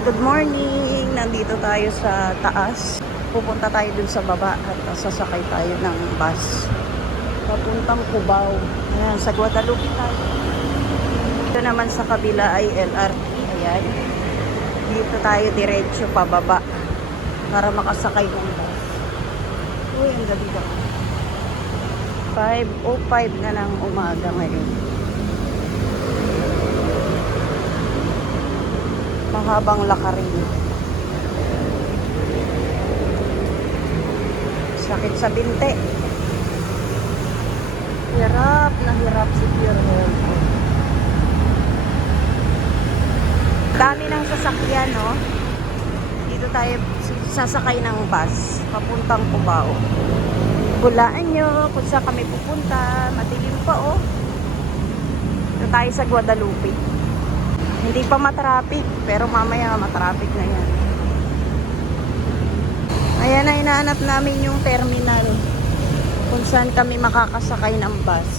Good morning! Nandito tayo sa taas. Pupunta tayo dun sa baba at sasakay tayo ng bus. Papuntang Cubao. Ayan, sa Guadalupe tayo. Ito naman sa kabila ay LRT. Ayan. Dito tayo diretso pababa para makasakay ng bus. Uy, ang gabi ka. 5:05 na ng umaga ngayon. Mahabang lakarin. Sakit sa binte. Hirap na hirap si Pure Health. Dami ng sasakyan, no? Dito tayo sasakay ng bus papuntang Cubao. Hulaan nyo kung saan kami pupunta. Madilim pa, oh. Dito tayo sa Guadalupe. Hindi pa matraffic, pero mamaya matraffic na yan. Ayan na, inaanap namin yung terminal kung saan kami makakasakay ng bus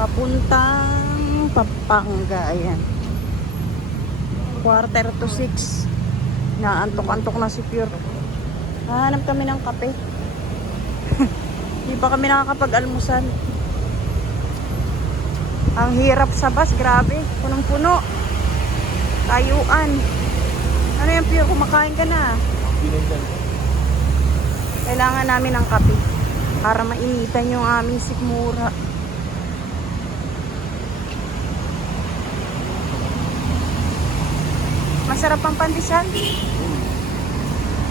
papuntang Pampanga. Ayan, 5:45. Naantok-antok na si Pure. Hahanap kami ng kape. Hindi pa kami nakakapag-almusal. Ang hirap sa bus, grabe. Punong-puno. Tayuan. Ano yan, Pure? Kumakain ka na. Kailangan namin ng kape para mainitan yung aming sikmura. Masarap ang pandesal.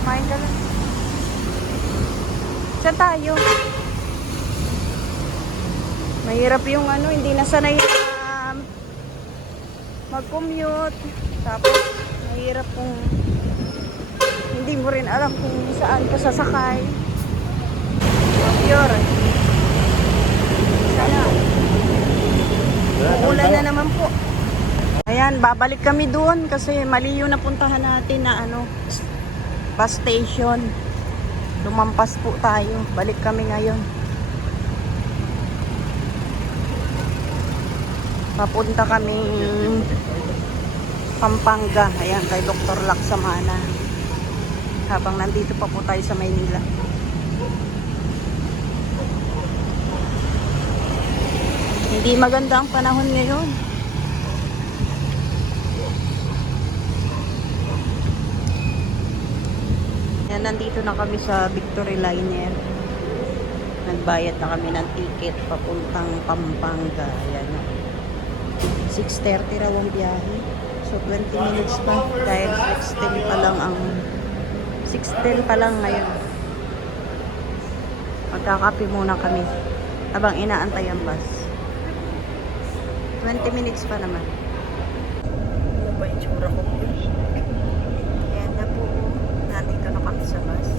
Kumain ka lang. Saan tayo? Mahirap yung ano, hindi nasanay na mag-commute. Tapos, mahirap kung hindi mo rin alam kung saan ka sasakay. Pure. Sana. Uulan na naman po. Ayan, babalik kami doon kasi mali yung napuntahan natin na ano, bus station. Lumampas po tayo. Balik kami ngayon. Papunta kami Pampanga. Ayan, kay Dr. Laksamana. Habang nandito pa po tayo sa Maynila. Hindi maganda ang panahon ngayon. Ayan, nandito na kami sa Victory Liner. Nagbayad na kami ng ticket papuntang Pampanga. Ayan na. 6:30 raw ang biyahe. So 20 minutes pa dahil 6:10 pa lang ang 6:10 pa lang ngayon. Magkakape muna kami habang inaantay ang bus. 20 minutes pa naman. Ano ba yung tsura ko? Ayan na po. Nandito na kami sa bus.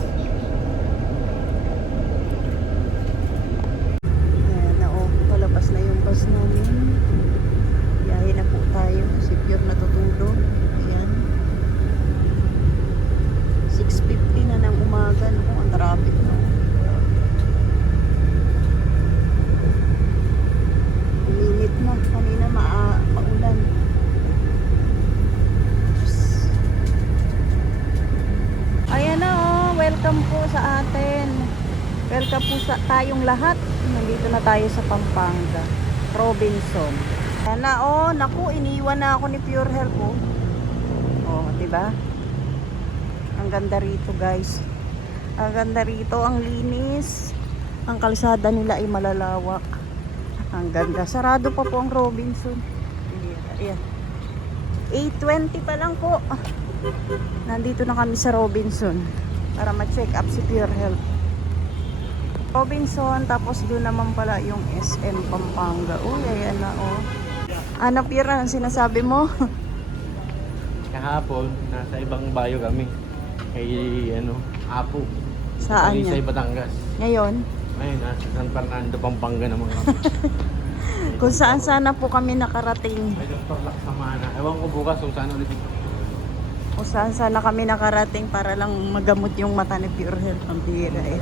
Ayan na, oh. Palabas na yung bus namin. Biyahe na po tayo. Si Pure natutulog. Ayan. 6:50 na ng umaga. Naku, ang traffic na. Uminit na. Kanina maulan. Ayan na, oh. Welcome po sa atin. Welcome po sa tayong lahat. Nandito na tayo sa Pampanga. Robinson. Ayan na, oh. Naku, iniwan na ako ni Pure Health, oh. Oh, diba? Ang ganda rito, guys. Ang ganda rito, ang linis. Ang kalsada nila ay malalawak. Ang ganda. Sarado pa po ang Robinson. Ayan. 8:20 pa lang po. Nandito na kami sa Robinson para ma-check up si Pure Health. Robinson, tapos doon naman pala yung SM Pampanga. Uy, ayan na, oh. Ano, Pure, ang sinasabi mo? Kahapon, nasa ibang bayo kami. Kay, Apo. Saan Sa yan? Batangas. Ngayon? Ngayon, nasa San Fernando, Pampanga naman kami. Kung saan sana po kami nakarating. May Dr. Laksamana. Ewan ko bukas kung saan ulit. Kung saan sana kami nakarating para lang magamot yung mata ni Pure Health. Ang bihira eh.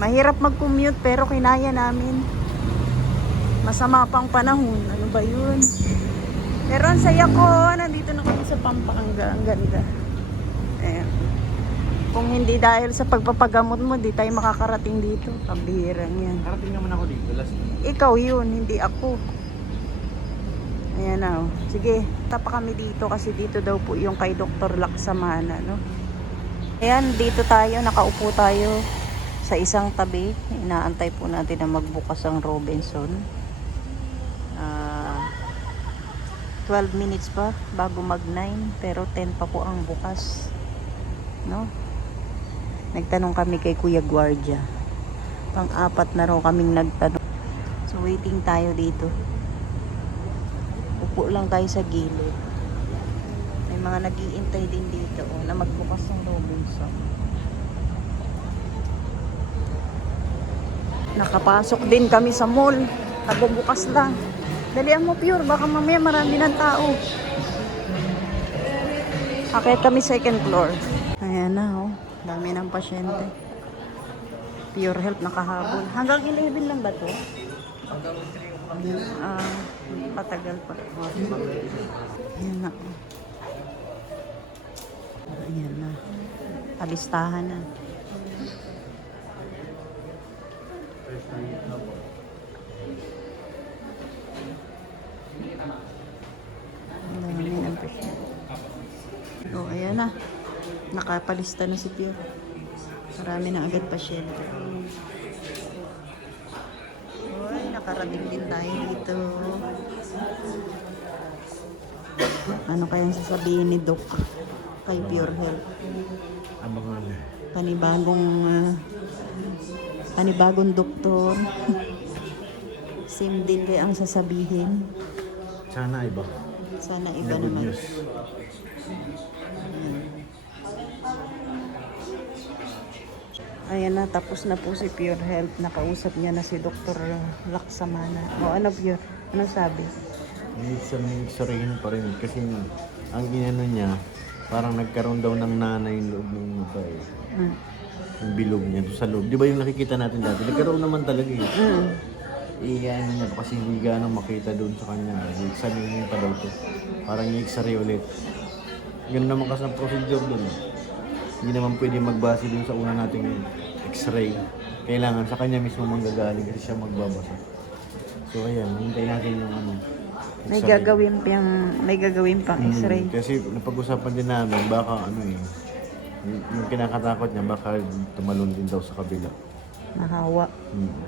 Mahirap mag-commute pero kinaya namin. Masama pang panahon. Ano ba yun? Pero ang saya ko. Nandito na kami sa Pampanga. Ang ganda. Ayan. Kung hindi dahil sa pagpapagamot mo, di tayo makakarating dito. Kabihirang yan. Karating naman ako dito last time. Ikaw yun, hindi ako. Ayan na, oh. Sige, tapa kami dito kasi dito daw po yung kay Dr. Laksamana, no? Ayan, dito tayo, nakaupo tayo sa isang tabi. Inaantay po natin na magbukas ang Robinson. 12 minutes pa bago mag 9, pero 10 pa po ang bukas, no? Nagtanong kami kay Kuya Guardia. Pang-apat na raw kaming nagtanong. So waiting tayo dito. Upo lang tayo sa gilid. May mga nag-iintay din dito, oh, na magbukas ng Robinson. Nakapasok din kami sa mall. Nagbubukas lang. Dalian mo, Pure, baka mamaya marami ng tao. Akit kami second floor. Ayan na, oh. Dami ng pasyente. Pure Health nakahabol. Hanggang 11 lang ba to? Patagal pa. Ayan na. Ayan na. Alistahan na. Ang dami ng pasyente. Oh, ayan na. Nakapalista na si Pure. Marami na agad pasyente. Uy, nakarating din tayo dito. Ano kayang sasabihin ni Doc kay Pure Health? Abangan. Panibagong doktor. Same din kaya ang sasabihin. Sana iba. Sana iba Good naman. news. Ayan na, tapos na po si Pure Health. Nakausap niya na si Dr. Laksamana. O ano, Pure? Ano sabi? X-rayin pa rin kasi ang inano niya, parang nagkaroon daw ng nanay yung loob ng mata eh. Yung bilog niya doon sa loob. Di ba yung nakikita natin dati? Nagkaroon naman talaga eh. Iyan niya kasi hindi gano'ng makita doon sa kanya. I-examine pa daw to. Parang i-x-ray ulit. Ganun naman kasi ang procedure doon. Hindi naman pwede magbase doon sa una nating x-ray. Kailangan sa kanya mismo manggagaling kasi siya magbabasa. So ayan, hintay natin yung ano. May gagawin pang x-ray. Kasi napag-usapan din namin, baka ano eh, yung kinakatakot niya, baka tumalon din daw sa kabila. Mahawa.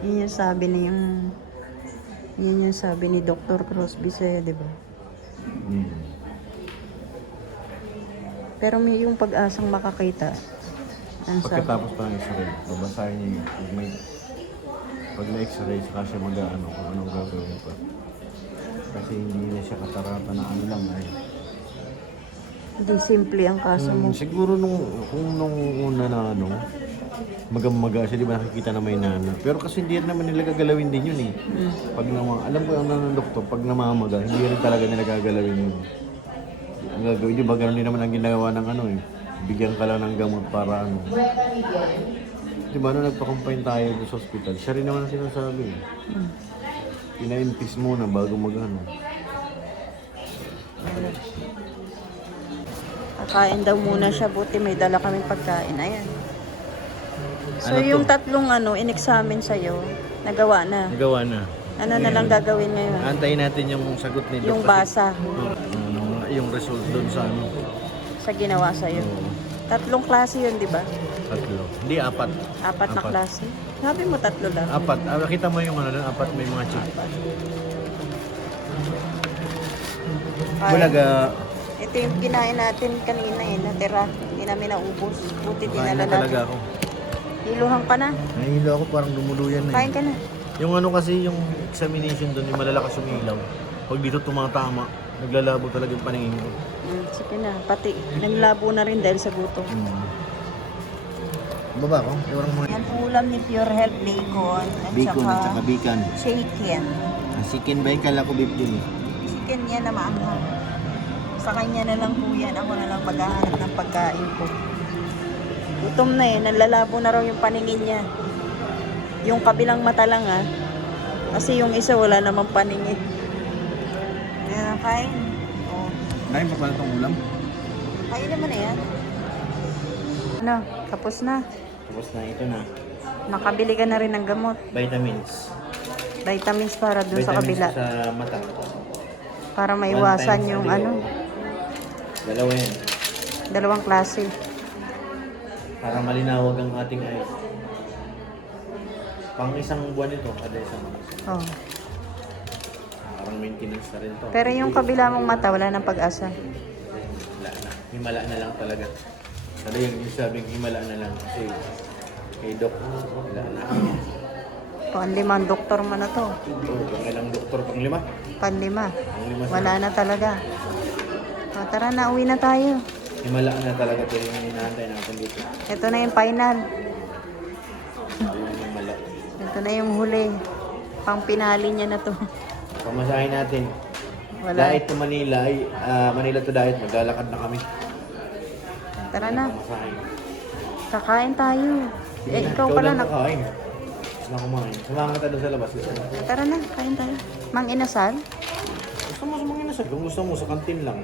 Yun yung sabi ni Dr. Crosby sa'yo, di ba? Pero may yung pag-asang makakita. Ano sabi? Pagkatapos pa ng x-ray, babasahin niya yun. Pag na-x-ray, saka siya mag-ano kung anong gagawin pa. Kasi hindi na siya katarata na ano lang ay. Hindi simple ang kaso mo. Siguro nung una na ano, maga siya, di ba nakikita na may nana. Pero kasi hindi naman nila gagalawin din yun eh. Pag alam ko ang ng doktor, pag namamaga, hindi rin talaga nila gagalawin yun. Ang gagawin, di ba gano'n din naman ang ginagawa ng ano eh. Bigyan ka lang ng gamot para ano. Di ba nung nagpa-confine tayo sa hospital, siya rin naman ang sinasabi eh. Pina-impis muna bago mag-ano. Kakain daw muna siya, buti may dala kaming pagkain. Ayan. So Ano yung to? tatlong in-examine sa'yo, nagawa na. Nagawa na. Ano na lang gagawin ngayon? Antayin natin yung sagot ni Yung Dr. basa Yung result doon sa ano. sa ginawa sa'yo. Tatlong klase yun, di ba? Tatlo. Hindi, apat. Apat na klase. Sabi mo tatlo lang. Apat. Nakita mo yung ano doon, apat may mga chip. Bulaga. Ito yung kinain natin kanina natira. Hindi namin naubos. Buti Kain dinala na talaga natin. ako. Hiluhan ka na. Nahihilo ako, parang lumuluyan na Kain eh. ka na. Yung ano kasi, yung examination doon, yung malalakas yung ilaw. Pag dito tumatama, naglalabo talaga yung paningin ko. Sige na. Pati naglabo na rin dahil sa gutom. Baba ko? Yung mga Yan ulam ni Pure Health bacon at bacon at saka saka bacon. chicken. Chicken ba yung kala ko beef din eh. Chicken yan na maanghang. Sa kanya na lang po yan. Ako na lang maghahanap ng pagkain ko. Gutom na nanlalabo na raw yung paningin niya. Yung kabilang mata lang kasi yung isa wala namang paningin. Ayan, kain. Oh. Kain pa pala itong ulam? Kainin mo na yan. Ano, tapos na. Tapos na, ito na. Nakabili ka na rin ng gamot. Vitamins. Vitamins para dun sa Vitamins kabila. sa mata. Para 1 maiwasan times yung a day, ano, oo. Dalawa yan. dalawang klase. Para malinawag ang ating eyes. Pang isang buwan ito, kada isang Oh. parang maintenance na rin to. Pero yung kabila mong mata, wala nang pag-asa. Wala na. Himala na lang talaga. Ano yung sabing himala na lang kasi kay Doc, wala na. Pang-limang doktor mo na to. Oo, pang ilang doktor, pang 5. Pan-lima. Pang 5 Wala na talaga. O, tara na, uwi na tayo. Himala na talaga ito yung inaantay natin dito. Ito na yung final. Yung himala. Ito na yung huli. Pang pinali niya na to. Pamasahin natin. Wala. Diet to Manila, Manila to diet, maglalakad na kami. Tara na. Pamasahin. Kakain tayo. Eh, ikaw pala lang na. kakain. Na kumain. Sumama ka doon sa labas. Tara na, kain tayo. Mang inasal. Gusto mo sa mga inasal. Kung gusto mo, sa kantin lang.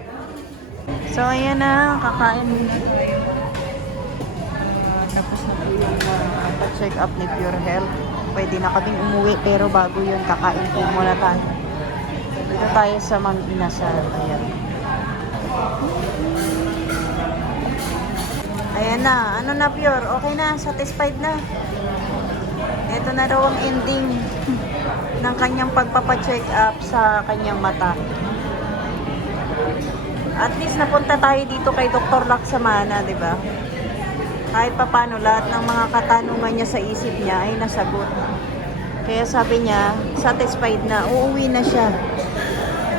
So, ayan na. Kakain muna tayo. Tapos na po yung check up ni Pure Health. Pwede na kaming umuwi. Pero bago yun, kakain po muna tayo. Dito tayo sa Mang Inasal. Ayan. Ayan na. Ano na, Pure? Okay na? Satisfied na? Ito na daw ang ending ng kanyang pagpapacheck up sa kanyang mata. At least napunta tayo dito kay Dr. Laksamana, di ba? Kahit papano, lahat ng mga katanungan niya sa isip niya ay nasagot. Kaya sabi niya, satisfied na, uuwi na siya.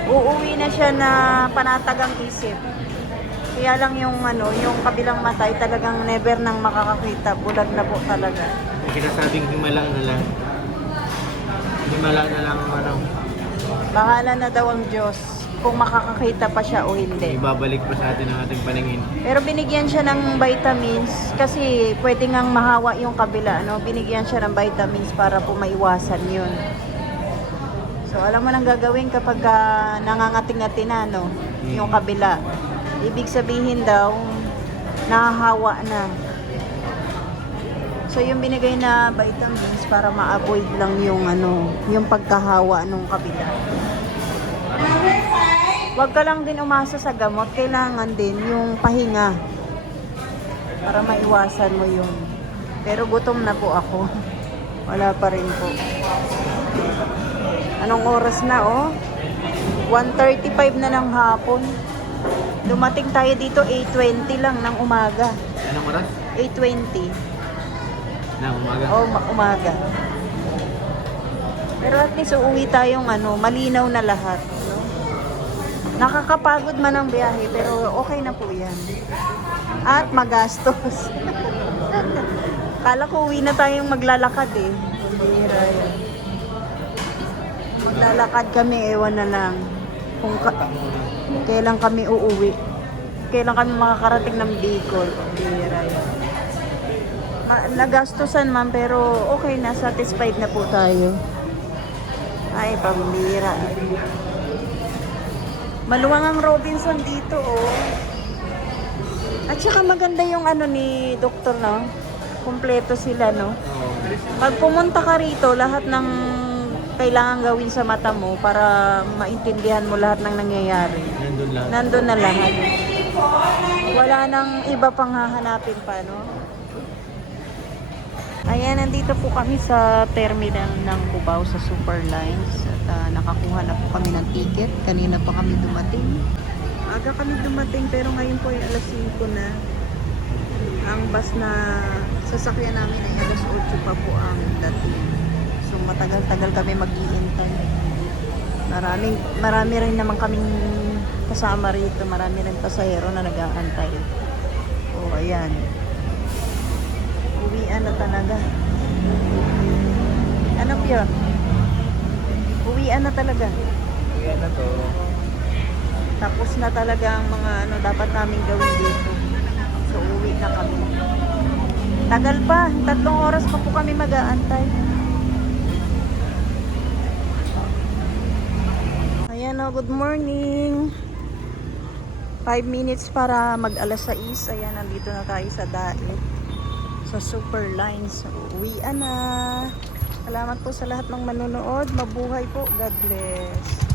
Uuwi na siya na panatag ang isip. Kaya lang yung yung kabilang mata ay talagang never nang makakakita. Bulag na po talaga. Sinasabing himala na lang. Himala na lang ang ano. Bahala na daw ang Diyos kung makakakita pa siya o hindi. Ibabalik pa sa atin ang ating paningin. Pero binigyan siya ng vitamins kasi pwede ngang mahawa yung kabila, no? Binigyan siya ng vitamins para po maiwasan yun. So, alam mo nang gagawin kapag nangangating-ngati na, no? Yung kabila. Ibig sabihin daw, nahahawa na. So, yung binigay na vitamins para ma-avoid lang yung yung pagkahawa nung kabila. Huwag ka lang din umasa sa gamot. Kailangan din yung pahinga para maiwasan mo yun. Pero gutom na po ako. Wala pa rin po. Anong oras na, oh? 1:35 na ng hapon. Dumating tayo dito 8:20 lang ng umaga. Anong oras? 8:20. Na umaga. Oh, umaga. Pero at least uuwi tayong malinaw na lahat. No? Nakakapagod man ang biyahe, pero okay na po yan. At magastos. Kala ko uwi na tayong maglalakad eh. Bira yan. Maglalakad kami, ewan na lang. Kung kailan kami uuwi. Kailan kami makakarating ng Bicol. Bira yan. Nagastusan man, pero okay na, satisfied na po tayo. Ay, pambira. Maluwang ang Robinson dito, oh. At saka maganda yung ni doktor, no? Kumpleto sila, no? Pag pumunta ka rito, lahat ng kailangan gawin sa mata mo para maintindihan mo lahat ng nangyayari. Nandun lang. Nandun na lahat. Wala nang iba pang hahanapin pa, no? Ayan, nandito po kami sa terminal ng Cubao sa Superlines at nakakuha na po kami ng ticket. Kanina pa kami dumating. Aga kami dumating pero ngayon po ay alas 5 na. Ang bus na sasakyan namin ay alas 8 pa po ang dating. So matagal-tagal kami mag-iintay. Marami rin naman kaming kasama rito. Marami rin pasahero na nag-aantay. O ayan. Uwian na talaga. Ano yun? Uwian na talaga. Uwian na to. Tapos na talaga ang mga dapat namin gawin dito. So uwi na kami. Tagal pa. 3 oras pa po kami mag-aantay. Ayan o, good morning. 5 minutes para mag alas 6. Ayan, nandito na tayo sa Daet. Sa Super Lines. Uwian na. Salamat po sa lahat ng manonood. Mabuhay po. God bless.